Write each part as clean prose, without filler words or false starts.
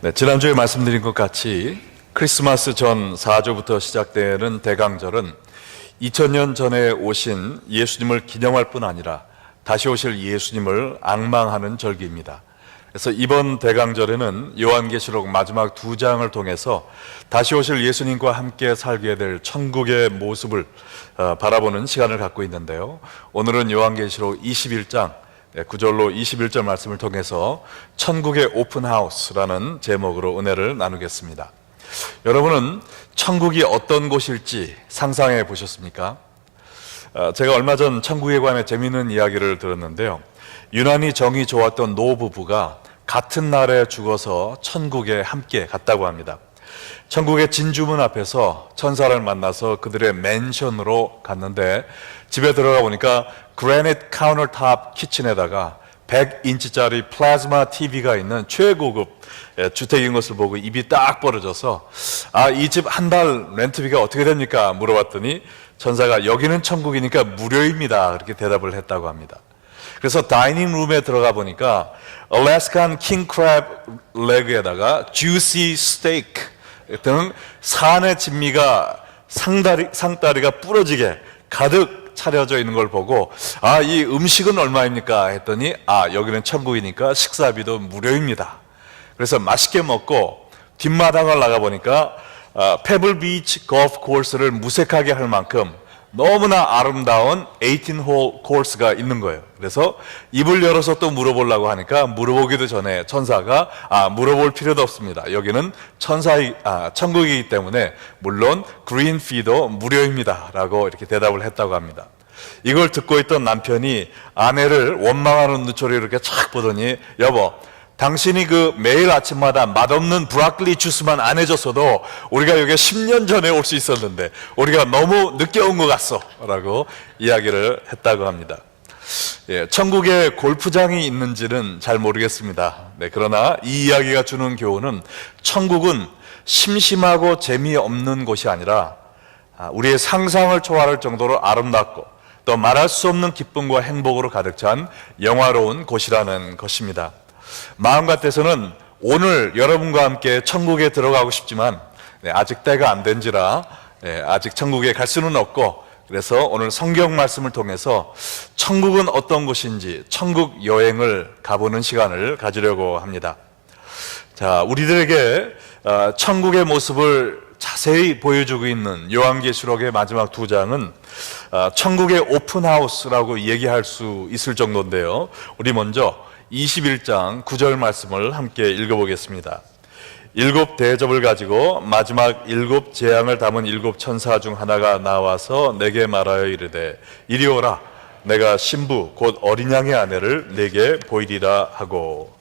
네, 지난주에 말씀드린 것 같이 크리스마스 전 4주부터 시작되는 대강절은 2000년 전에 오신 예수님을 기념할 뿐 아니라 다시 오실 예수님을 앙망하는 절기입니다. 그래서 이번 대강절에는 요한계시록 마지막 2장을 통해서 다시 오실 예수님과 함께 살게 될 천국의 모습을 바라보는 시간을 갖고 있는데요. 오늘은 요한계시록 21장 9절로 21절 말씀을 통해서 천국의 오픈하우스라는 제목으로 은혜를 나누겠습니다. 여러분은 천국이 어떤 곳일지 상상해 보셨습니까? 제가 얼마 전 천국에 관해 재미있는 이야기를 들었는데요. 유난히 정이 좋았던 노부부가 같은 날에 죽어서 천국에 함께 갔다고 합니다. 천국의 진주문 앞에서 천사를 만나서 그들의 맨션으로 갔는데 집에 들어가 보니까 그래닛 카운터탑 키친에다가 100인치짜리 플라즈마 TV가 있는 최고급 주택인 것을 보고 입이 딱 벌어져서 이 집 한 달 렌트비가 어떻게 됩니까? 물어봤더니 천사가 여기는 천국이니까 무료입니다. 그렇게 대답을 했다고 합니다. 그래서 다이닝 룸에 들어가 보니까 알래스칸 킹크랩 레그에다가 주시 스테이크 등 산의 진미가 상다리가 부러지게 가득 차려져 있는 걸 보고 이 음식은 얼마입니까? 했더니 여기는 천국이니까 식사비도 무료입니다. 그래서 맛있게 먹고 뒷마당을 나가 보니까 페블 비치 골프 코스를 무색하게 할 만큼 너무나 아름다운 18홀 코스가 있는 거예요. 그래서 입을 열어서 또 물어보려고 하니까 물어보기도 전에 천사가 물어볼 필요도 없습니다. 여기는 천국이기 때문에 물론 그린 피도 무료입니다 라고 이렇게 대답을 했다고 합니다. 이걸 듣고 있던 남편이 아내를 원망하는 눈초리로 이렇게 착 보더니 여보, 당신이 매일 아침마다 맛없는 브로콜리 주스만 안 해줬어도 우리가 여기 10년 전에 올 수 있었는데 우리가 너무 늦게 온 것 같소 라고 이야기를 했다고 합니다. 천국에 골프장이 있는지는 잘 모르겠습니다. 그러나 이 이야기가 주는 교훈은 천국은 심심하고 재미없는 곳이 아니라 우리의 상상을 초월할 정도로 아름답고 또 말할 수 없는 기쁨과 행복으로 가득 찬 영화로운 곳이라는 것입니다. 마음 같아서는 오늘 여러분과 함께 천국에 들어가고 싶지만 아직 때가 안 된지라 아직 천국에 갈 수는 없고, 그래서 오늘 성경 말씀을 통해서 천국은 어떤 곳인지 천국 여행을 가보는 시간을 가지려고 합니다. 자, 우리들에게 천국의 모습을 자세히 보여주고 있는 요한계시록의 마지막 2장은 천국의 오픈하우스라고 얘기할 수 있을 정도인데요. 우리 먼저 21장 9절 말씀을 함께 읽어보겠습니다. 7 대접을 가지고 마지막 7 재앙을 담은 7 천사 중 하나가 나와서 내게 말하여 이르되 이리 오라, 내가 신부 곧 어린 양의 아내를 내게 보이리라 하고.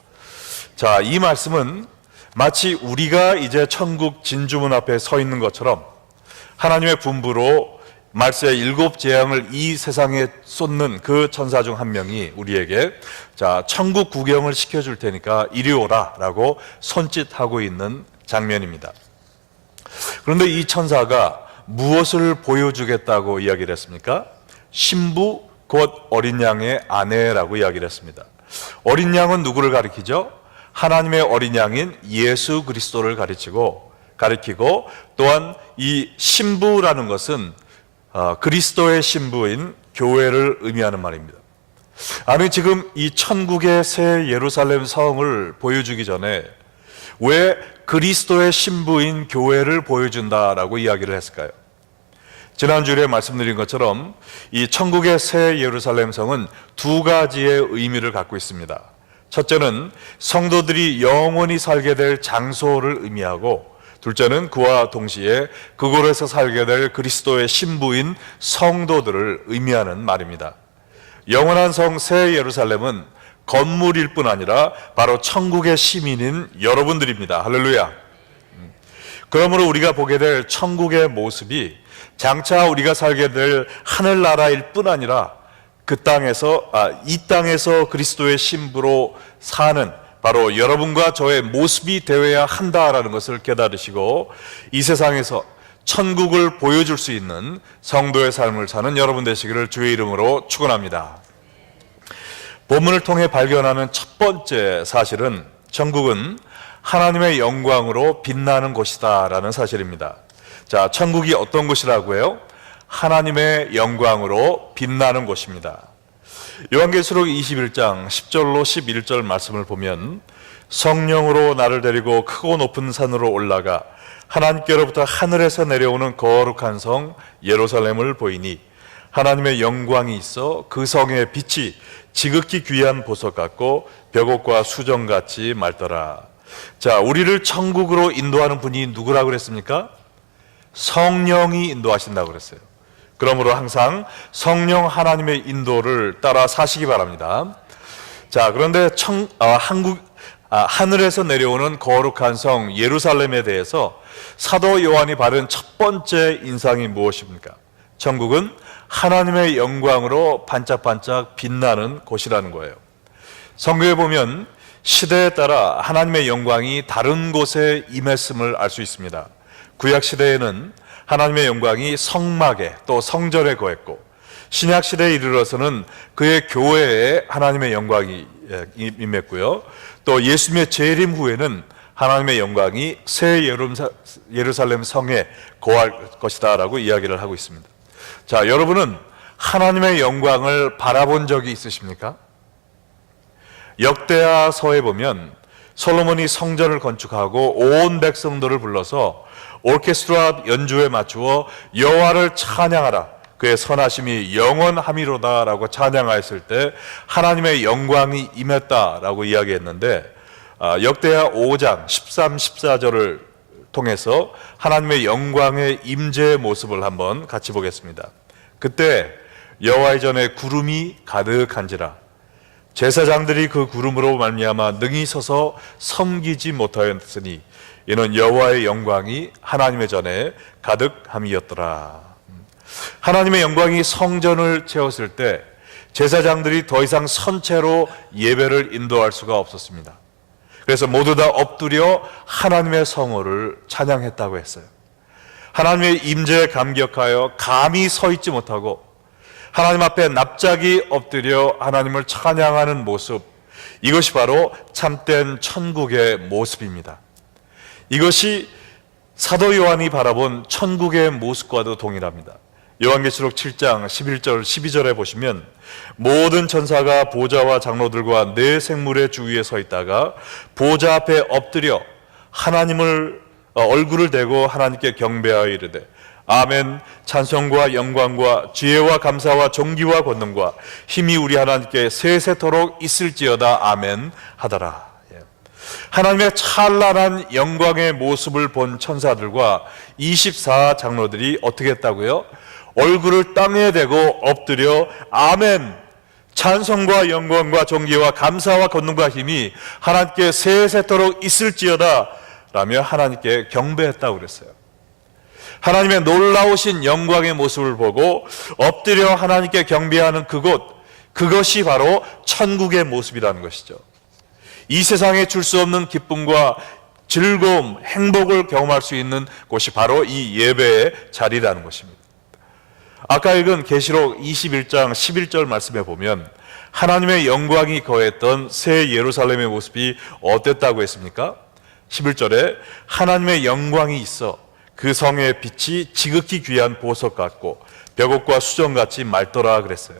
자, 이 말씀은 마치 우리가 이제 천국 진주문 앞에 서 있는 것처럼 하나님의 분부로 말세의 7 재앙을 이 세상에 쏟는 그 천사 중 한 명이 우리에게 천국 구경을 시켜줄 테니까 이리 오라 라고 손짓하고 있는 장면입니다. 그런데 이 천사가 무엇을 보여주겠다고 이야기를 했습니까? 신부 곧 어린 양의 아내라고 이야기를 했습니다. 어린 양은 누구를 가리키죠? 하나님의 어린 양인 예수 그리스도를 가리키고 또한 이 신부라는 것은 그리스도의 신부인 교회를 의미하는 말입니다. 지금 이 천국의 새 예루살렘 성을 보여주기 전에 왜 그리스도의 신부인 교회를 보여준다라고 이야기를 했을까요? 지난주에 말씀드린 것처럼 이 천국의 새 예루살렘 성은 2가지의 의미를 갖고 있습니다. 첫째는 성도들이 영원히 살게 될 장소를 의미하고, 둘째는 그와 동시에 그곳에서 살게 될 그리스도의 신부인 성도들을 의미하는 말입니다. 영원한 성 새 예루살렘은 건물일 뿐 아니라 바로 천국의 시민인 여러분들입니다. 할렐루야. 그러므로 우리가 보게 될 천국의 모습이 장차 우리가 살게 될 하늘나라일 뿐 아니라 이 땅에서 그리스도의 신부로 사는 바로 여러분과 저의 모습이 되어야 한다라는 것을 깨달으시고 이 세상에서 천국을 보여줄 수 있는 성도의 삶을 사는 여러분 되시기를 주의 이름으로 축원합니다. 본문을 통해 발견하는 첫 번째 사실은 천국은 하나님의 영광으로 빛나는 곳이다라는 사실입니다. 자, 천국이 어떤 곳이라고요? 하나님의 영광으로 빛나는 곳입니다. 요한계시록 21장 10절로 11절 말씀을 보면 성령으로 나를 데리고 크고 높은 산으로 올라가 하나님께로부터 하늘에서 내려오는 거룩한 성 예루살렘을 보이니 하나님의 영광이 있어 그 성의 빛이 지극히 귀한 보석 같고 벽옥과 수정같이 맑더라. 자, 우리를 천국으로 인도하는 분이 누구라고 그랬습니까? 성령이 인도하신다고 그랬어요. 그러므로 항상 성령 하나님의 인도를 따라 사시기 바랍니다. 자, 그런데 하늘에서 내려오는 거룩한 성 예루살렘에 대해서 사도 요한이 바른 첫 번째 인상이 무엇입니까? 천국은 하나님의 영광으로 반짝반짝 빛나는 곳이라는 거예요. 성경에 보면 시대에 따라 하나님의 영광이 다른 곳에 임했음을 알 수 있습니다. 구약 시대에는 하나님의 영광이 성막에 또 성전에 거했고, 신약 시대에 이르러서는 그의 교회에 하나님의 영광이 임했고요. 또 예수님의 재림 후에는 하나님의 영광이 새 예루살렘 성에 거할 것이다 라고 이야기를 하고 있습니다. 자, 여러분은 하나님의 영광을 바라본 적이 있으십니까? 역대하서에 보면 솔로몬이 성전을 건축하고 온 백성들을 불러서 오케스트라 연주에 맞추어 여호와를 찬양하라, 그의 선하심이 영원함이로다 라고 찬양하였을 때 하나님의 영광이 임했다라고 이야기했는데, 역대하 5장 13, 14절을 통해서 하나님의 영광의 임재의 모습을 한번 같이 보겠습니다. 그때 여호와의 전에 구름이 가득한지라 제사장들이 그 구름으로 말미암아 능히 서서 섬기지 못하였으니 이는 여호와의 영광이 하나님의 전에 가득함이었더라. 하나님의 영광이 성전을 채웠을 때 제사장들이 더 이상 선체로 예배를 인도할 수가 없었습니다. 그래서 모두 다 엎드려 하나님의 성호를 찬양했다고 했어요. 하나님의 임재에 감격하여 감히 서 있지 못하고 하나님 앞에 납작이 엎드려 하나님을 찬양하는 모습, 이것이 바로 참된 천국의 모습입니다. 이것이 사도 요한이 바라본 천국의 모습과도 동일합니다. 요한계시록 7장 11절 12절에 보시면 모든 천사가 보좌와 장로들과 네 생물의 주위에 서 있다가 보좌 앞에 엎드려 하나님을 얼굴을 대고 하나님께 경배하여 이르되 아멘, 찬송과 영광과 지혜와 감사와 존귀와 권능과 힘이 우리 하나님께 세세토록 있을지어다 아멘 하더라. 하나님의 찬란한 영광의 모습을 본 천사들과 24장로들이 어떻게 했다고요? 얼굴을 땅에 대고 엎드려 아멘, 찬송과 영광과 존귀와 감사와 권능과 힘이 하나님께 세세토록 있을지어다 라며 하나님께 경배했다고 그랬어요. 하나님의 놀라우신 영광의 모습을 보고 엎드려 하나님께 경배하는 그곳, 그것이 바로 천국의 모습이라는 것이죠. 이 세상에 줄 수 없는 기쁨과 즐거움, 행복을 경험할 수 있는 곳이 바로 이 예배의 자리라는 것입니다. 아까 읽은 계시록 21장 11절 말씀에 보면 하나님의 영광이 거했던 새 예루살렘의 모습이 어땠다고 했습니까? 11절에 하나님의 영광이 있어 그 성의 빛이 지극히 귀한 보석 같고 벽옥과 수정같이 맑더라 그랬어요.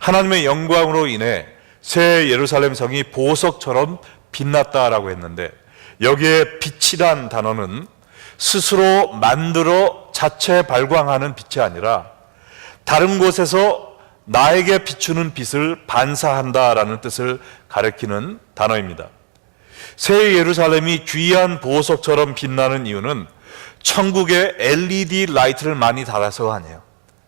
하나님의 영광으로 인해 새 예루살렘 성이 보석처럼 빛났다라고 했는데, 여기에 빛이란 단어는 스스로 만들어 자체 발광하는 빛이 아니라 다른 곳에서 나에게 비추는 빛을 반사한다라는 뜻을 가리키는 단어입니다. 새 예루살렘이 귀한 보석처럼 빛나는 이유는 천국에 LED 라이트를 많이 달아서 아니에요.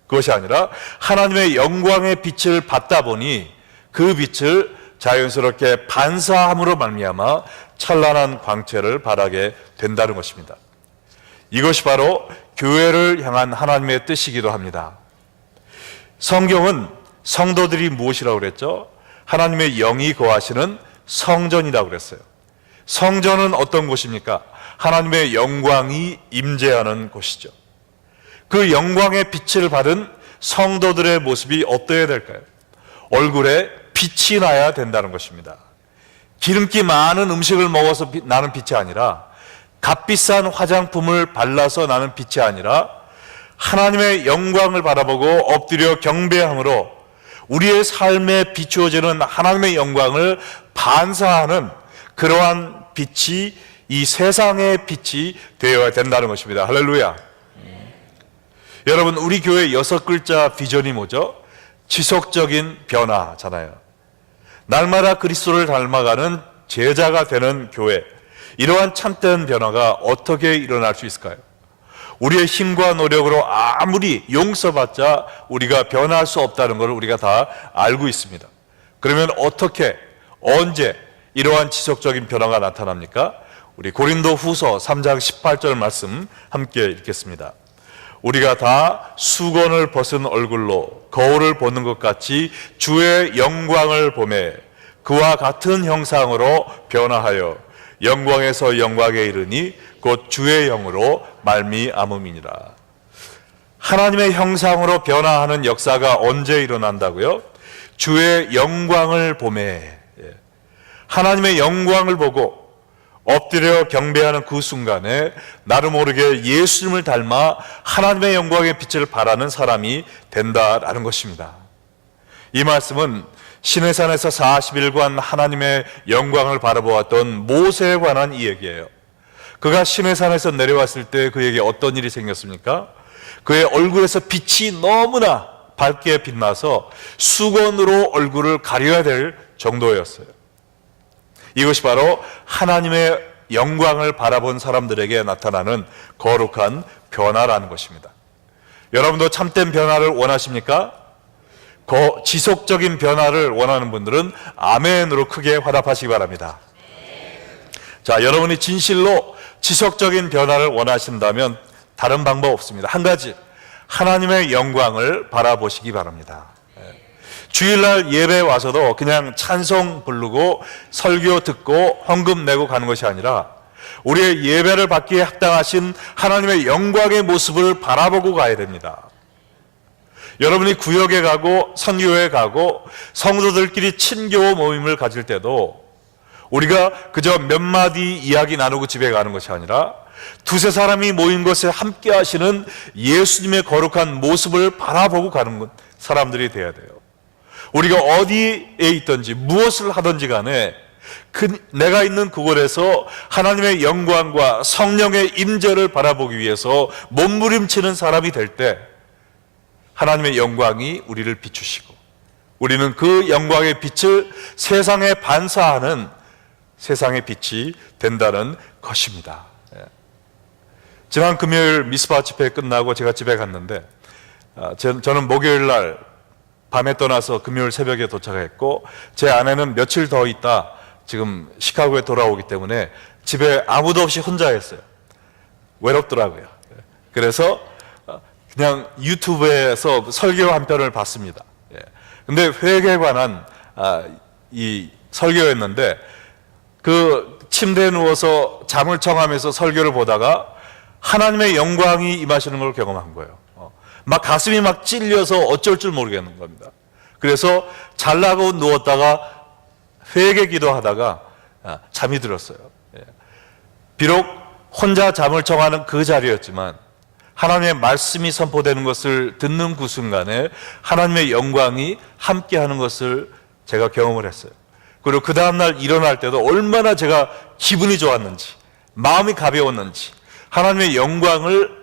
그것이 아니라 하나님의 영광의 빛을 받다 보니 그 빛을 자연스럽게 반사함으로 말미암아 찬란한 광채를 발하게 된다는 것입니다. 이것이 바로 교회를 향한 하나님의 뜻이기도 합니다. 성경은 성도들이 무엇이라고 그랬죠? 하나님의 영이 거하시는 성전이라고 그랬어요. 성전은 어떤 곳입니까? 하나님의 영광이 임재하는 곳이죠. 그 영광의 빛을 받은 성도들의 모습이 어떠해야 될까요? 얼굴에 빛이 나야 된다는 것입니다. 기름기 많은 음식을 먹어서 나는 빛이 아니라, 값비싼 화장품을 발라서 나는 빛이 아니라, 하나님의 영광을 바라보고 엎드려 경배함으로 우리의 삶에 비추어지는 하나님의 영광을 반사하는 그러한 빛이 이 세상의 빛이 되어야 된다는 것입니다. 할렐루야. 여러분, 우리 교회 6글자 비전이 뭐죠? 지속적인 변화잖아요. 날마다 그리스도를 닮아가는 제자가 되는 교회, 이러한 참된 변화가 어떻게 일어날 수 있을까요? 우리의 힘과 노력으로 아무리 용서받자 우리가 변할 수 없다는 것을 우리가 다 알고 있습니다. 그러면 어떻게, 언제 이러한 지속적인 변화가 나타납니까? 우리 고린도 후서 3장 18절 말씀 함께 읽겠습니다. 우리가 다 수건을 벗은 얼굴로 거울을 보는 것 같이 주의 영광을 보매 그와 같은 형상으로 변화하여 영광에서 영광에 이르니 곧 주의 영으로 말미암음이니라. 하나님의 형상으로 변화하는 역사가 언제 일어난다고요? 주의 영광을 보매, 하나님의 영광을 보고 엎드려 경배하는 그 순간에 나를 모르게 예수님을 닮아 하나님의 영광의 빛을 발하는 사람이 된다라는 것입니다. 이 말씀은 시내산에서 40일간 하나님의 영광을 바라보았던 모세에 관한 이야기예요. 그가 시내산에서 내려왔을 때 그에게 어떤 일이 생겼습니까? 그의 얼굴에서 빛이 너무나 밝게 빛나서 수건으로 얼굴을 가려야 될 정도였어요. 이것이 바로 하나님의 영광을 바라본 사람들에게 나타나는 거룩한 변화라는 것입니다. 여러분도 참된 변화를 원하십니까? 지속적인 변화를 원하는 분들은 아멘으로 크게 화답하시기 바랍니다. 자, 여러분이 진실로 지속적인 변화를 원하신다면 다른 방법 없습니다. 한 가지, 하나님의 영광을 바라보시기 바랍니다. 주일날 예배 와서도 그냥 찬송 부르고 설교 듣고 헌금 내고 가는 것이 아니라 우리의 예배를 받기에 합당하신 하나님의 영광의 모습을 바라보고 가야 됩니다. 여러분이 구역에 가고 선교회 가고 성도들끼리 친교 모임을 가질 때도 우리가 그저 몇 마디 이야기 나누고 집에 가는 것이 아니라 두세 사람이 모인 곳에 함께 하시는 예수님의 거룩한 모습을 바라보고 가는 사람들이 되어야 돼요. 우리가 어디에 있든지 무엇을 하든지 간에 내가 있는 그곳에서 하나님의 영광과 성령의 임재를 바라보기 위해서 몸부림치는 사람이 될 때 하나님의 영광이 우리를 비추시고 우리는 그 영광의 빛을 세상에 반사하는 세상의 빛이 된다는 것입니다. 지난 금요일 미스바 집회 끝나고 제가 집에 갔는데 저는 목요일 날 밤에 떠나서 금요일 새벽에 도착했고 제 아내는 며칠 더 있다 지금 시카고에 돌아오기 때문에 집에 아무도 없이 혼자 했어요. 외롭더라고요. 그래서 그냥 유튜브에서 설교 한 편을 봤습니다. 근데 회개에 관한 이 설교였는데 그 침대에 누워서 잠을 청하면서 설교를 보다가 하나님의 영광이 임하시는 걸 경험한 거예요. 막 가슴이 막 찔려서 어쩔 줄 모르겠는 겁니다. 그래서 잘라고 누웠다가 회개 기도하다가 잠이 들었어요. 비록 혼자 잠을 청하는 그 자리였지만 하나님의 말씀이 선포되는 것을 듣는 그 순간에 하나님의 영광이 함께하는 것을 제가 경험을 했어요. 그리고 그 다음날 일어날 때도 얼마나 제가 기분이 좋았는지 마음이 가벼웠는지 하나님의 영광을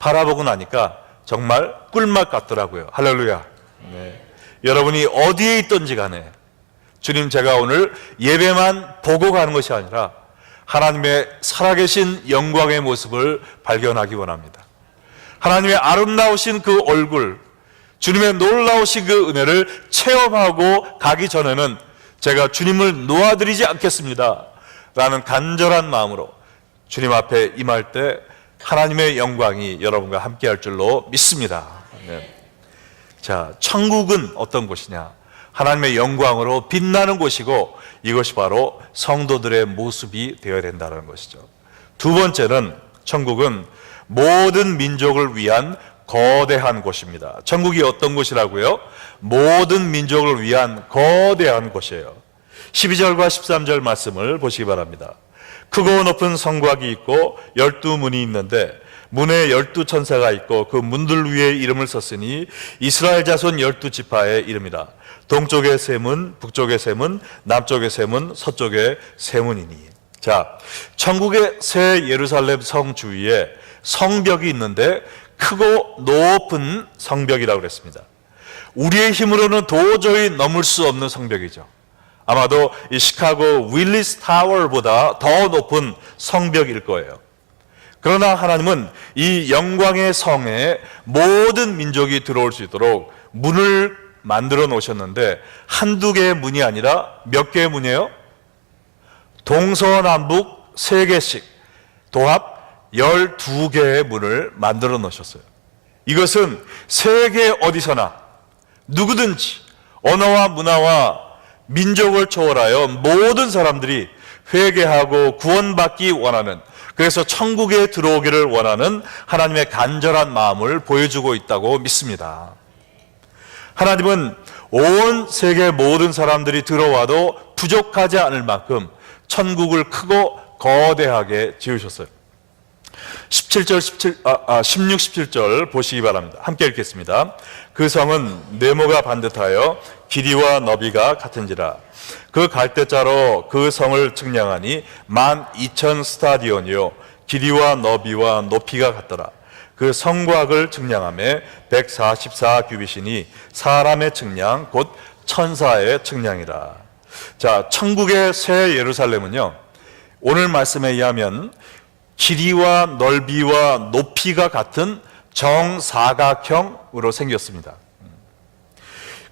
바라보고 나니까 정말 꿀맛 같더라고요. 할렐루야. 네. 여러분이 어디에 있든지 간에 주님, 제가 오늘 예배만 보고 가는 것이 아니라 하나님의 살아계신 영광의 모습을 발견하기 원합니다. 하나님의 아름다우신 그 얼굴, 주님의 놀라우신 그 은혜를 체험하고 가기 전에는 제가 주님을 놓아드리지 않겠습니다 라는 간절한 마음으로 주님 앞에 임할 때 하나님의 영광이 여러분과 함께 할 줄로 믿습니다. 네. 자, 천국은 어떤 곳이냐? 하나님의 영광으로 빛나는 곳이고 이것이 바로 성도들의 모습이 되어야 된다는 것이죠. 두 번째는 천국은 모든 민족을 위한 거대한 곳입니다. 천국이 어떤 곳이라고요? 모든 민족을 위한 거대한 곳이에요. 12절과 13절 말씀을 보시기 바랍니다. 크고 높은 성곽이 있고 12문이 있는데 문에 12천사가 있고 그 문들 위에 이름을 썼으니 이스라엘 자손 12지파의 이름이라. 동쪽에 세 문, 북쪽에 세 문, 남쪽에 세 문, 서쪽에 세 문이니. 자, 천국의 새 예루살렘 성 주위에 성벽이 있는데 크고 높은 성벽이라고 그랬습니다. 우리의 힘으로는 도저히 넘을 수 없는 성벽이죠. 아마도 이 시카고 윌리스 타워보다 더 높은 성벽일 거예요. 그러나 하나님은 이 영광의 성에 모든 민족이 들어올 수 있도록 문을 만들어 놓으셨는데 한두 개의 문이 아니라 몇 개의 문이에요? 동서남북 3개씩 도합 12개의 문을 만들어 놓으셨어요. 이것은 세계 어디서나 누구든지 언어와 문화와 민족을 초월하여 모든 사람들이 회개하고 구원받기 원하는, 그래서 천국에 들어오기를 원하는 하나님의 간절한 마음을 보여주고 있다고 믿습니다. 하나님은 온 세계 모든 사람들이 들어와도 부족하지 않을 만큼 천국을 크고 거대하게 지으셨어요. 16, 17절 보시기 바랍니다. 함께 읽겠습니다. 그 성은 네모가 반듯하여 길이와 너비가 같은지라. 그 갈대자로 그 성을 측량하니 12,000 스타디온이요 길이와 너비와 높이가 같더라. 그 성곽을 측량하며 144 규빗이니 사람의 측량 곧 천사의 측량이라. 자, 천국의 새 예루살렘은요, 오늘 말씀에 의하면 길이와 넓이와 높이가 같은 정사각형으로 생겼습니다.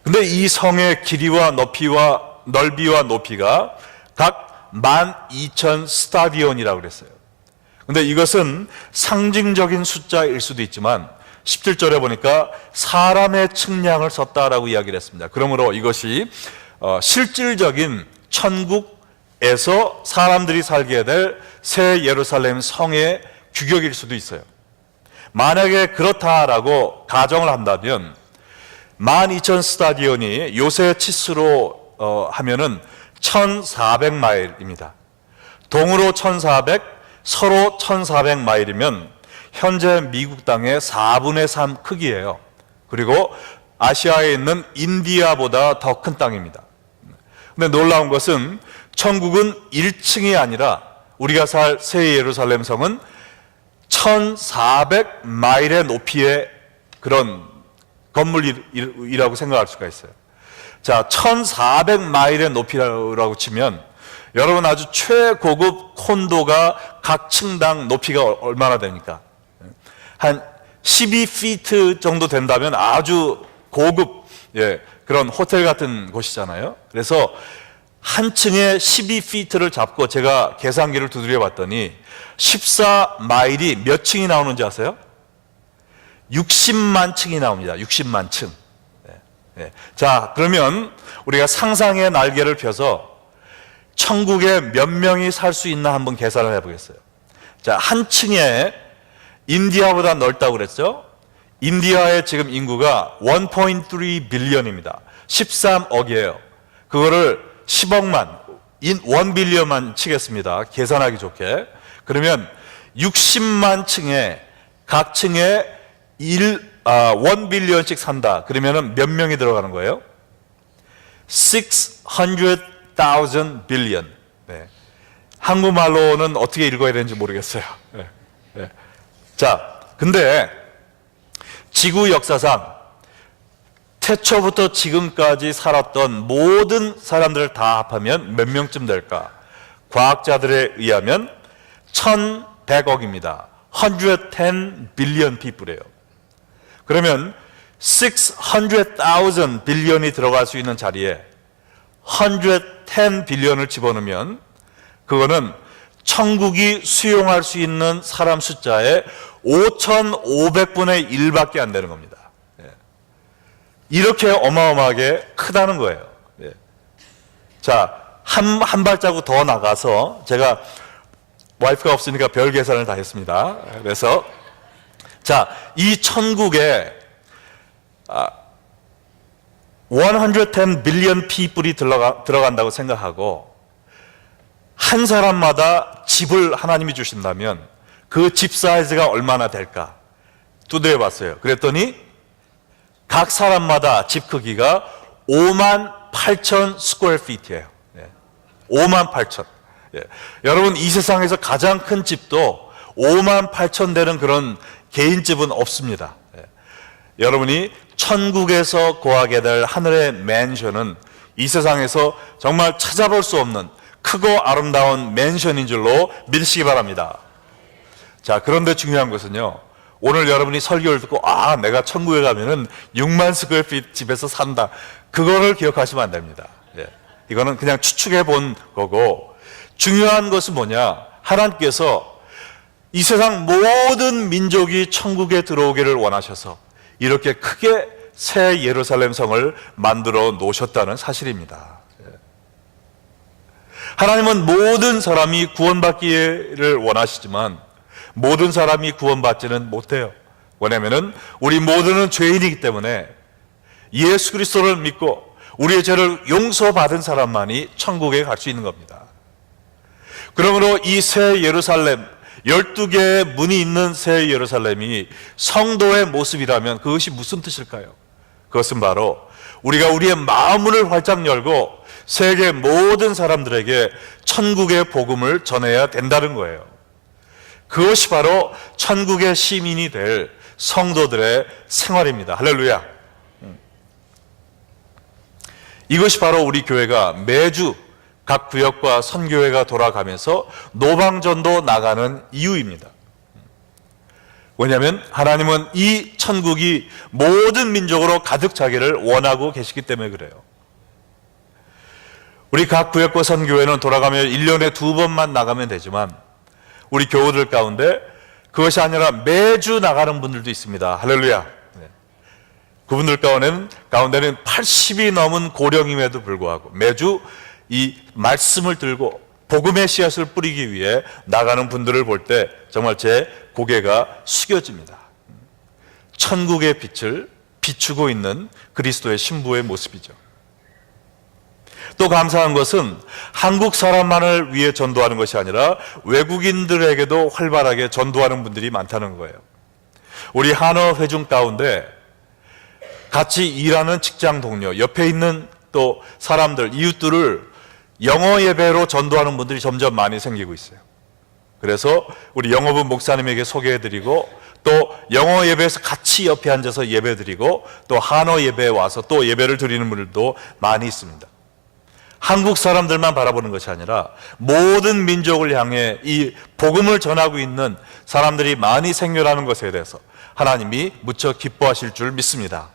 근데 이 성의 길이와 넓이와 높이가 각 12,000 스타디온이라고 그랬어요. 근데 이것은 상징적인 숫자일 수도 있지만 17절에 보니까 사람의 측량을 썼다라고 이야기를 했습니다. 그러므로 이것이 실질적인 천국에서 사람들이 살게 될 새 예루살렘 성의 규격일 수도 있어요. 만약에 그렇다라고 가정을 한다면 12,000 스타디온이 요새 치수로 하면은 1,400마일입니다. 동으로 1,400, 서로 1,400마일이면 현재 미국 땅의 4분의 3 크기예요. 그리고 아시아에 있는 인디아보다 더 큰 땅입니다. 근데 놀라운 것은 천국은 1층이 아니라 우리가 살 새 예루살렘 성은 1,400마일의 높이의 그런 건물이라고 생각할 수가 있어요. 자, 1,400마일의 높이라고 치면 여러분 아주 최고급 콘도가 각 층당 높이가 얼마나 됩니까? 한 12피트 정도 된다면 아주 고급 그런 호텔 같은 곳이잖아요. 그래서 한 층에 12피트를 잡고 제가 계산기를 두드려 봤더니 14마일이 몇 층이 나오는지 아세요? 60만 층이 나옵니다. 60만 층. 자, 그러면 우리가 상상의 날개를 펴서 천국에 몇 명이 살 수 있나 한번 계산을 해보겠어요. 자, 한 층에 인디아보다 넓다고 그랬죠? 인디아의 지금 인구가 1.3 빌리언입니다. 13억이에요. 그거를 10억만, 1빌리언만 치겠습니다. 계산하기 좋게. 그러면 60만 층에 각 층에 1빌리언씩 산다. 그러면 몇 명이 들어가는 거예요? 600,000 빌리언. 한국말로는 어떻게 읽어야 되는지 모르겠어요. 자, 근데 지구 역사상 태초부터 지금까지 살았던 모든 사람들을 다 합하면 몇 명쯤 될까? 과학자들에 의하면 1,100억입니다. 110 billion people이에요. 그러면 600,000 빌리언이 들어갈 수 있는 자리에 110 빌리언을 집어넣으면 그거는 천국이 수용할 수 있는 사람 숫자의 5,500분의 1밖에 안 되는 겁니다. 이렇게 어마어마하게 크다는 거예요. 자, 한 발자국 더 나가서 제가 와이프가 없으니까 별 계산을 다 했습니다. 그래서 자, 이 천국에 110 billion people이 들어간다고 생각하고 한 사람마다 집을 하나님이 주신다면 그 집 사이즈가 얼마나 될까 두드려 봤어요. 그랬더니 각 사람마다 집 크기가 58,000 스퀘어 피트예요. 58,000. 여러분, 이 세상에서 가장 큰 집도 58,000 되는 그런 개인집은 없습니다. 여러분이 천국에서 구하게 될 하늘의 맨션은 이 세상에서 정말 찾아볼 수 없는 크고 아름다운 맨션인 줄로 믿으시기 바랍니다. 자, 그런데 중요한 것은요, 오늘 여러분이 설교를 듣고 내가 천국에 가면은 6만 스퀘어 피트 집에서 산다, 그거를 기억하시면 안 됩니다. 이거는 그냥 추측해 본 거고, 중요한 것은 뭐냐, 하나님께서 이 세상 모든 민족이 천국에 들어오기를 원하셔서 이렇게 크게 새 예루살렘 성을 만들어 놓으셨다는 사실입니다. 하나님은 모든 사람이 구원받기를 원하시지만 모든 사람이 구원받지는 못해요. 왜냐하면 우리 모두는 죄인이기 때문에 예수 그리스도를 믿고 우리의 죄를 용서받은 사람만이 천국에 갈 수 있는 겁니다. 그러므로 이 새 예루살렘, 12개의 문이 있는 새 예루살렘이 성도의 모습이라면 그것이 무슨 뜻일까요? 그것은 바로 우리가 우리의 마음문을 활짝 열고 세계 모든 사람들에게 천국의 복음을 전해야 된다는 거예요. 그것이 바로 천국의 시민이 될 성도들의 생활입니다. 할렐루야. 이것이 바로 우리 교회가 매주 각 구역과 선교회가 돌아가면서 노방전도 나가는 이유입니다. 왜냐하면 하나님은 이 천국이 모든 민족으로 가득 차기를 원하고 계시기 때문에 그래요. 우리 각 구역과 선교회는 돌아가면 1년에 2번만 나가면 되지만 우리 교우들 가운데 그것이 아니라 매주 나가는 분들도 있습니다. 할렐루야. 그분들 가운데는 80이 넘은 고령임에도 불구하고 매주 이 말씀을 들고 복음의 씨앗을 뿌리기 위해 나가는 분들을 볼 때 정말 제 고개가 숙여집니다. 천국의 빛을 비추고 있는 그리스도의 신부의 모습이죠. 또 감사한 것은 한국 사람만을 위해 전도하는 것이 아니라 외국인들에게도 활발하게 전도하는 분들이 많다는 거예요. 우리 한어 회중 가운데 같이 일하는 직장 동료, 옆에 있는 또 사람들, 이웃들을 영어 예배로 전도하는 분들이 점점 많이 생기고 있어요. 그래서 우리 영어부 목사님에게 소개해드리고 또 영어 예배에서 같이 옆에 앉아서 예배드리고 또 한어 예배에 와서 또 예배를 드리는 분들도 많이 있습니다. 한국 사람들만 바라보는 것이 아니라 모든 민족을 향해 이 복음을 전하고 있는 사람들이 많이 생겨나는 것에 대해서 하나님이 무척 기뻐하실 줄 믿습니다.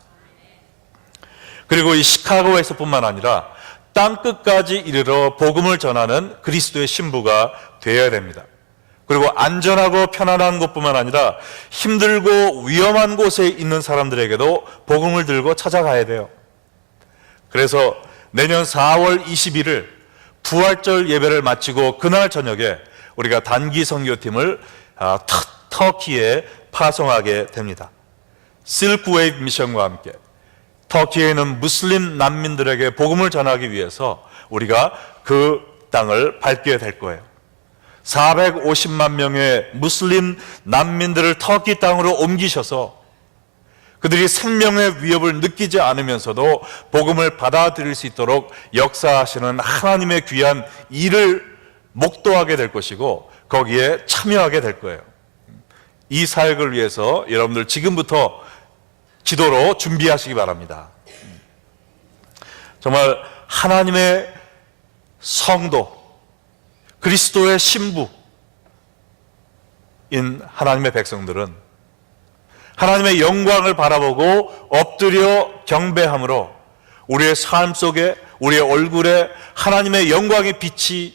그리고 이 시카고에서뿐만 아니라 땅끝까지 이르러 복음을 전하는 그리스도의 신부가 되어야 됩니다. 그리고 안전하고 편안한 곳뿐만 아니라 힘들고 위험한 곳에 있는 사람들에게도 복음을 들고 찾아가야 돼요. 그래서 내년 4월 21일 부활절 예배를 마치고 그날 저녁에 우리가 단기 선교팀을 터키에 파송하게 됩니다. 실크웨이브 미션과 함께 터키에 있는 무슬림 난민들에게 복음을 전하기 위해서 우리가 그 땅을 밟게 될 거예요. 450만 명의 무슬림 난민들을 터키 땅으로 옮기셔서 그들이 생명의 위협을 느끼지 않으면서도 복음을 받아들일 수 있도록 역사하시는 하나님의 귀한 일을 목도하게 될 것이고 거기에 참여하게 될 거예요. 이 사역을 위해서 여러분들 지금부터 기도로 준비하시기 바랍니다. 정말 하나님의 성도, 그리스도의 신부인 하나님의 백성들은 하나님의 영광을 바라보고 엎드려 경배함으로 우리의 삶 속에 우리의 얼굴에 하나님의 영광의 빛이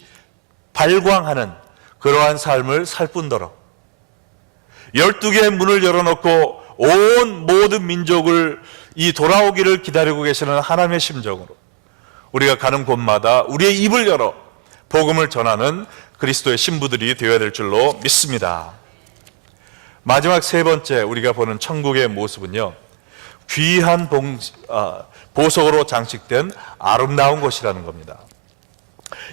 발광하는 그러한 삶을 살 뿐더러 12개의 문을 열어놓고 온 모든 민족을 이 돌아오기를 기다리고 계시는 하나님의 심정으로 우리가 가는 곳마다 우리의 입을 열어 복음을 전하는 그리스도의 신부들이 되어야 될 줄로 믿습니다. 마지막 세 번째 우리가 보는 천국의 모습은요, 귀한 보석으로 장식된 아름다운 곳이라는 겁니다.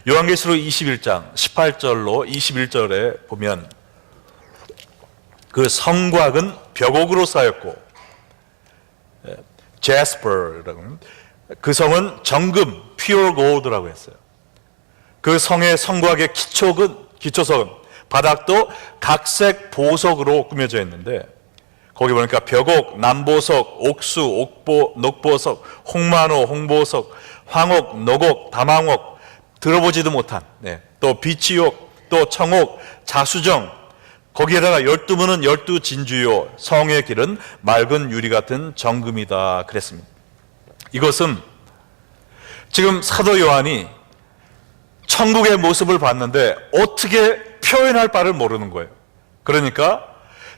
요한계시록 21장 18절로 21절에 보면 그 성곽은 벽옥으로 쌓였고 제스퍼라고, 그 성은 정금 pure gold라고 했어요. 그 성의 성곽의 기초석은 바닥도 각색 보석으로 꾸며져 있는데, 거기 보니까 벽옥, 남보석, 옥수, 옥보, 녹보석, 홍만호, 홍보석, 황옥, 녹옥, 담황옥, 들어보지도 못한, 또 비치옥, 또 청옥, 자수정, 거기에다가 12문은 12진주요, 성의 길은 맑은 유리 같은 정금이다 그랬습니다. 이것은 지금 사도 요한이 천국의 모습을 봤는데 어떻게 표현할 바를 모르는 거예요. 그러니까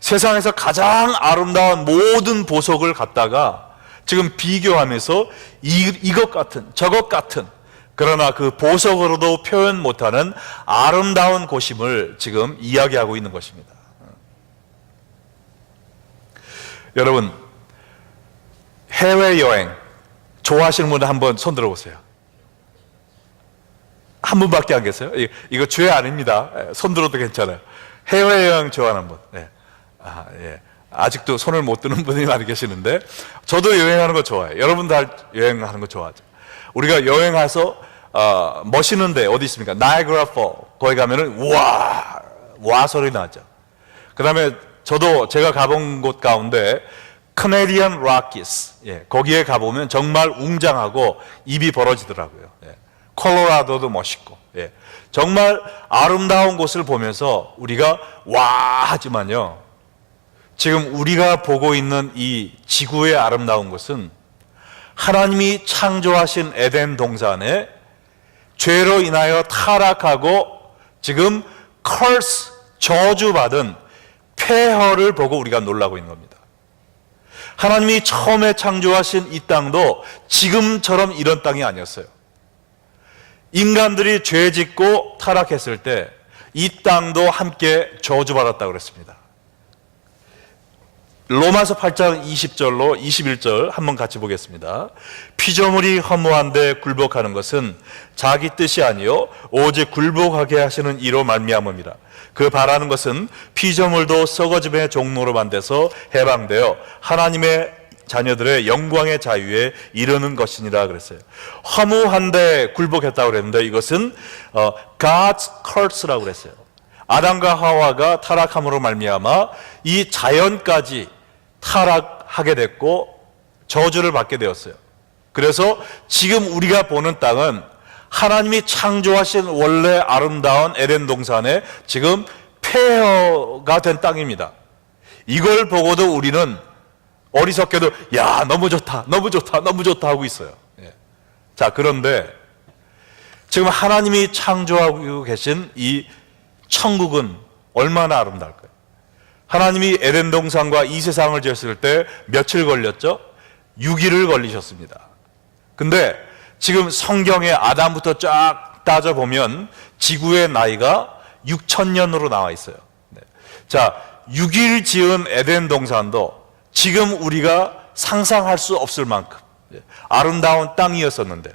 세상에서 가장 아름다운 모든 보석을 갖다가 지금 비교하면서 이것 같은 저것 같은, 그러나 그 보석으로도 표현 못하는 아름다운 곳임을 지금 이야기하고 있는 것입니다. 여러분, 해외여행 좋아하시는 분들 한번 손 들어보세요. 한 분밖에 안 계세요? 이거 죄 아닙니다. 손 들어도 괜찮아요. 해외여행 좋아하는 분. 아직도 손을 못 드는 분이 많이 계시는데, 저도 여행하는 거 좋아해요. 여러분 다 여행하는 거 좋아하죠. 우리가 여행해서 멋있는 데 어디 있습니까? 나이아가라 폴, 거기 가면은 와 소리 나죠. 그 다음에 제가 가본 곳 가운데 캐네디언 락키스, 거기에 가보면 정말 웅장하고 입이 벌어지더라고요. 콜로라도도 멋있고, 정말 아름다운 곳을 보면서 우리가 와 하지만요, 지금 우리가 보고 있는 이 지구의 아름다운 것은 하나님이 창조하신 에덴 동산에 죄로 인하여 타락하고 지금 curse, 저주받은 폐허를 보고 우리가 놀라고 있는 겁니다. 하나님이 처음에 창조하신 이 땅도 지금처럼 이런 땅이 아니었어요. 인간들이 죄 짓고 타락했을 때 이 땅도 함께 저주받았다고 그랬습니다. 로마서 8장 20절로 21절 한번 같이 보겠습니다. 피조물이 허무한데 굴복하는 것은 자기 뜻이 아니요 오직 굴복하게 하시는 이로 말미암음이라. 그 바라는 것은 피조물도 썩어짐의 종로로 만돼서 해방되어 하나님의 자녀들의 영광의 자유에 이르는 것이니라 그랬어요. 허무한데 굴복했다고 그랬는데 이것은 God's curse라고 그랬어요. 아담과 하와가 타락함으로 말미암아 이 자연까지 타락하게 됐고 저주를 받게 되었어요. 그래서 지금 우리가 보는 땅은 하나님이 창조하신 원래 아름다운 에덴 동산에 지금 폐허가 된 땅입니다. 이걸 보고도 우리는 어리석게도 야 너무 좋다 너무 좋다 너무 좋다 하고 있어요. 자, 그런데 지금 하나님이 창조하고 계신 이 천국은 얼마나 아름다울까요? 하나님이 에덴 동산과 이 세상을 지었을 때 며칠 걸렸죠? 6일을 걸리셨습니다. 근데 지금 성경에 아담부터 쫙 따져보면 지구의 나이가 6,000년으로 나와 있어요. 자, 6일 지은 에덴 동산도 지금 우리가 상상할 수 없을 만큼 아름다운 땅이었었는데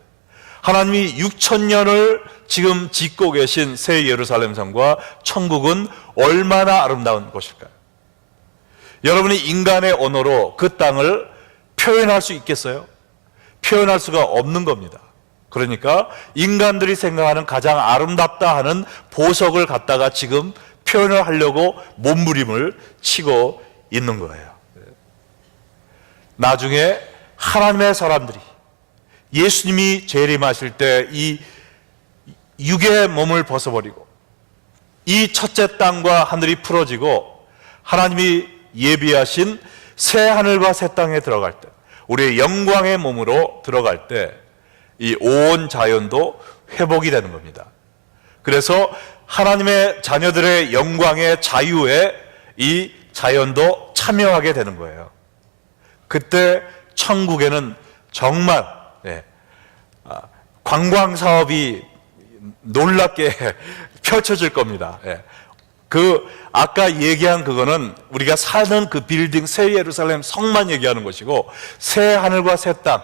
하나님이 6,000년을 지금 짓고 계신 새 예루살렘 성과 천국은 얼마나 아름다운 곳일까요? 여러분이 인간의 언어로 그 땅을 표현할 수 있겠어요? 표현할 수가 없는 겁니다. 그러니까 인간들이 생각하는 가장 아름답다 하는 보석을 갖다가 지금 표현을 하려고 몸부림을 치고 있는 거예요. 나중에 하나님의 사람들이 예수님이 재림하실 때 이 육의 몸을 벗어버리고 이 첫째 땅과 하늘이 풀어지고 하나님이 예비하신 새 하늘과 새 땅에 들어갈 때, 우리의 영광의 몸으로 들어갈 때 이 온 자연도 회복이 되는 겁니다. 그래서 하나님의 자녀들의 영광의 자유에 이 자연도 참여하게 되는 거예요. 그때 천국에는 정말 관광 사업이 놀랍게 펼쳐질 겁니다. 그 아까 얘기한 그거는 우리가 사는 그 빌딩 새 예루살렘 성만 얘기하는 것이고 새 하늘과 새 땅,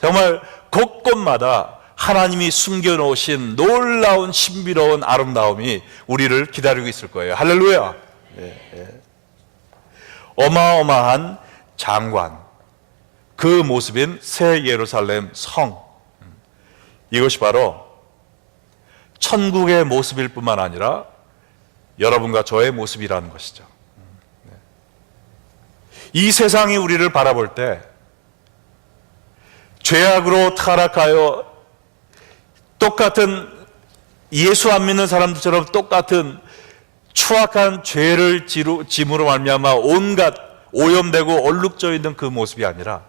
정말 곳곳마다 하나님이 숨겨놓으신 놀라운 신비로운 아름다움이 우리를 기다리고 있을 거예요. 할렐루야. 어마어마한 장관, 그 모습인 새 예루살렘 성, 이것이 바로 천국의 모습일 뿐만 아니라 여러분과 저의 모습이라는 것이죠. 이 세상이 우리를 바라볼 때 죄악으로 타락하여 똑같은 예수 안 믿는 사람들처럼 똑같은 추악한 죄를 짐으로 말미암아 온갖 오염되고 얼룩져 있는 그 모습이 아니라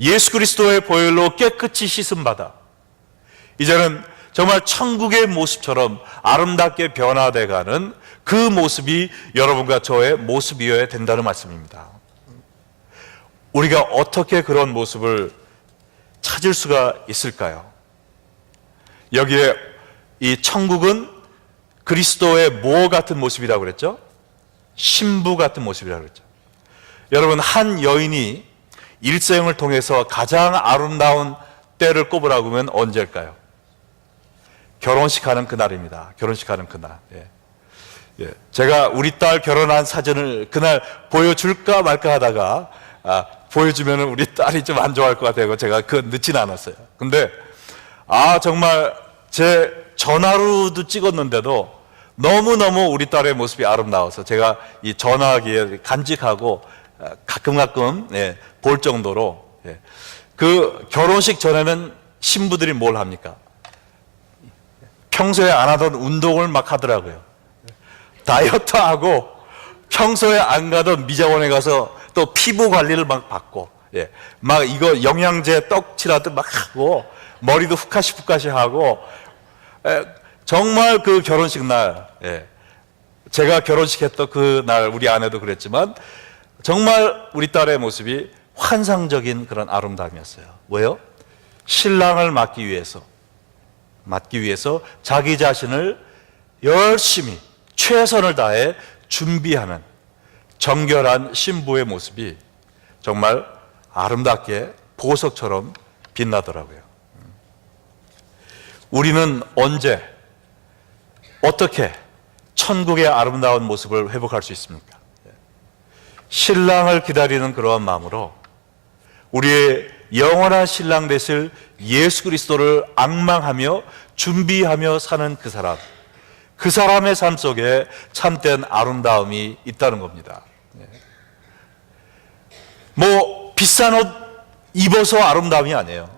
예수 그리스도의 보혈로 깨끗이 씻음받아 이제는 정말 천국의 모습처럼 아름답게 변화돼가는 그 모습이 여러분과 저의 모습이어야 된다는 말씀입니다. 우리가 어떻게 그런 모습을 찾을 수가 있을까요? 여기에 이 천국은 그리스도의 뭐 같은 모습이라고 그랬죠? 신부 같은 모습이라고 그랬죠. 여러분, 한 여인이 일생을 통해서 가장 아름다운 때를 꼽으라고 하면 언제일까요? 결혼식 하는 그날입니다. 결혼식 하는 그날. 제가 우리 딸 결혼한 사진을 그날 보여줄까 말까 하다가 보여주면 우리 딸이 좀 안 좋아할 것 같아요. 제가 늦지는 않았어요. 근데 정말 제 전화로도 찍었는데도 너무너무 우리 딸의 모습이 아름다워서 제가 이 전화기에 간직하고 가끔 볼 정도로, 그 결혼식 전에는 신부들이 뭘 합니까? 평소에 안 하던 운동을 막 하더라고요. 다이어트하고 평소에 안 가던 미자원에 가서 또 피부 관리를 막 받고, 막 이거 영양제 떡칠하듯 막 하고 머리도 후카시 하고, 정말 그 결혼식 날, 제가 결혼식 했던 그 날 우리 아내도 그랬지만 정말 우리 딸의 모습이 환상적인 그런 아름다움이었어요. 왜요? 신랑을 맡기 위해서 자기 자신을 열심히 최선을 다해 준비하는 정결한 신부의 모습이 정말 아름답게 보석처럼 빛나더라고요. 우리는 언제 어떻게 천국의 아름다운 모습을 회복할 수 있습니까? 신랑을 기다리는 그러한 마음으로 우리의 영원한 신랑 되실 예수 그리스도를 앙망하며 준비하며 사는 그 사람의 삶 속에 참된 아름다움이 있다는 겁니다. 뭐 비싼 옷 입어서 아름다움이 아니에요.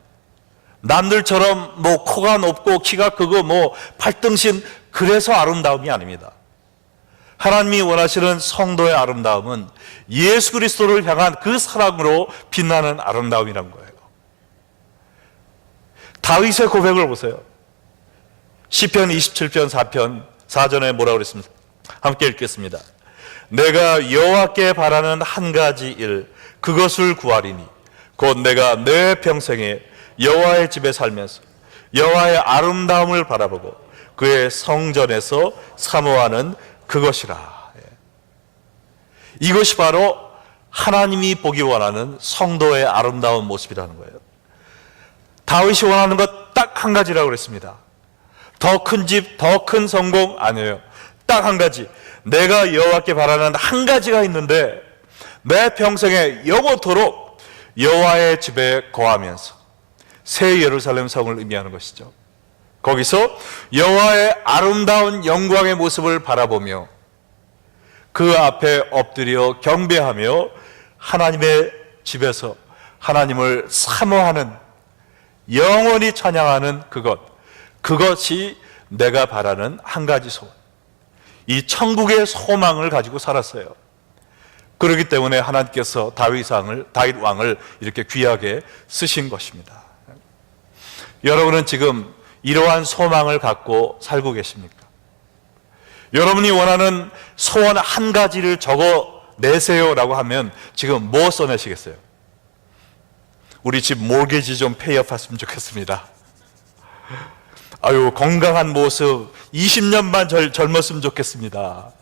남들처럼 뭐 코가 높고 키가 크고 뭐 팔등신 그래서 아름다움이 아닙니다. 하나님이 원하시는 성도의 아름다움은 예수 그리스도를 향한 그 사랑으로 빛나는 아름다움이란 거예요. 다윗의 고백을 보세요. 시편 27편 4편 4절에 뭐라고 그랬습니까? 함께 읽겠습니다. 내가 여호와께 바라는 한 가지 일 그것을 구하리니 곧 내가 내 평생에 여호와의 집에 살면서 여호와의 아름다움을 바라보고 그의 성전에서 사모하는 그것이라. 이것이 바로 하나님이 보기 원하는 성도의 아름다운 모습이라는 거예요. 다윗이 원하는 것 딱 한 가지라고 그랬습니다. 더 큰 집, 더 큰 성공 아니에요. 딱 한 가지. 내가 여호와께 바라는 한 가지가 있는데 내 평생에 영원토록 여호와의 집에 거하면서 새 예루살렘 성을 의미하는 것이죠. 거기서 여호와의 아름다운 영광의 모습을 바라보며 그 앞에 엎드려 경배하며 하나님의 집에서 하나님을 사모하는 영원히 찬양하는 그것이 내가 바라는 한 가지 소원, 이 천국의 소망을 가지고 살았어요. 그렇기 때문에 하나님께서 다윗 왕을 이렇게 귀하게 쓰신 것입니다. 여러분은 지금 이러한 소망을 갖고 살고 계십니까? 여러분이 원하는 소원 한 가지를 적어내세요라고 하면 지금 뭐 써내시겠어요? 우리 집 모기지 좀 페이업 했으면 좋겠습니다. 건강한 모습 20년만 젊었으면 좋겠습니다.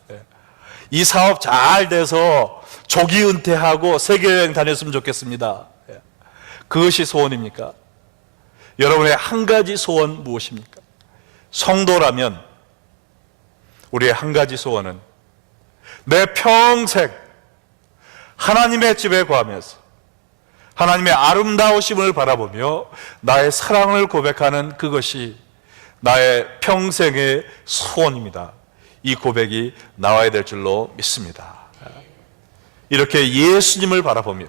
이 사업 잘 돼서 조기 은퇴하고 세계여행 다녔으면 좋겠습니다. 그것이 소원입니까? 여러분의 한 가지 소원 무엇입니까? 성도라면 우리의 한 가지 소원은 내 평생 하나님의 집에 거하면서 하나님의 아름다우심을 바라보며 나의 사랑을 고백하는 그것이 나의 평생의 소원입니다. 이 고백이 나와야 될 줄로 믿습니다. 이렇게 예수님을 바라보며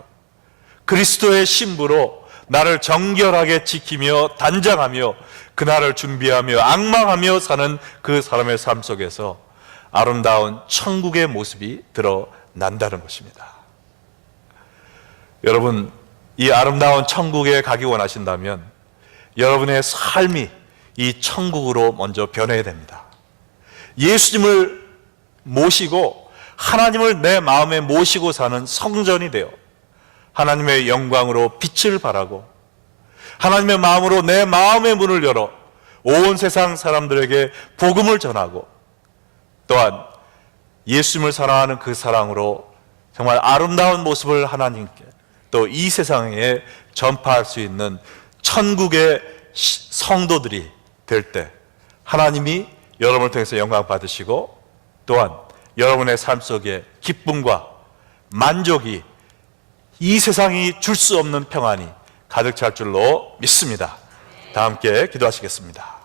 그리스도의 신부로 나를 정결하게 지키며 단장하며 그날을 준비하며 앙망하며 사는 그 사람의 삶 속에서 아름다운 천국의 모습이 드러난다는 것입니다. 여러분, 이 아름다운 천국에 가기 원하신다면 여러분의 삶이 이 천국으로 먼저 변해야 됩니다. 예수님을 모시고 하나님을 내 마음에 모시고 사는 성전이 되어 하나님의 영광으로 빛을 발하고 하나님의 마음으로 내 마음의 문을 열어 온 세상 사람들에게 복음을 전하고 또한 예수님을 사랑하는 그 사랑으로 정말 아름다운 모습을 하나님께 또 이 세상에 전파할 수 있는 천국의 성도들이 될 때 하나님이 여러분을 통해서 영광 받으시고 또한 여러분의 삶 속에 기쁨과 만족이 이 세상이 줄 수 없는 평안이 가득 찰 줄로 믿습니다. 다 함께 기도하시겠습니다.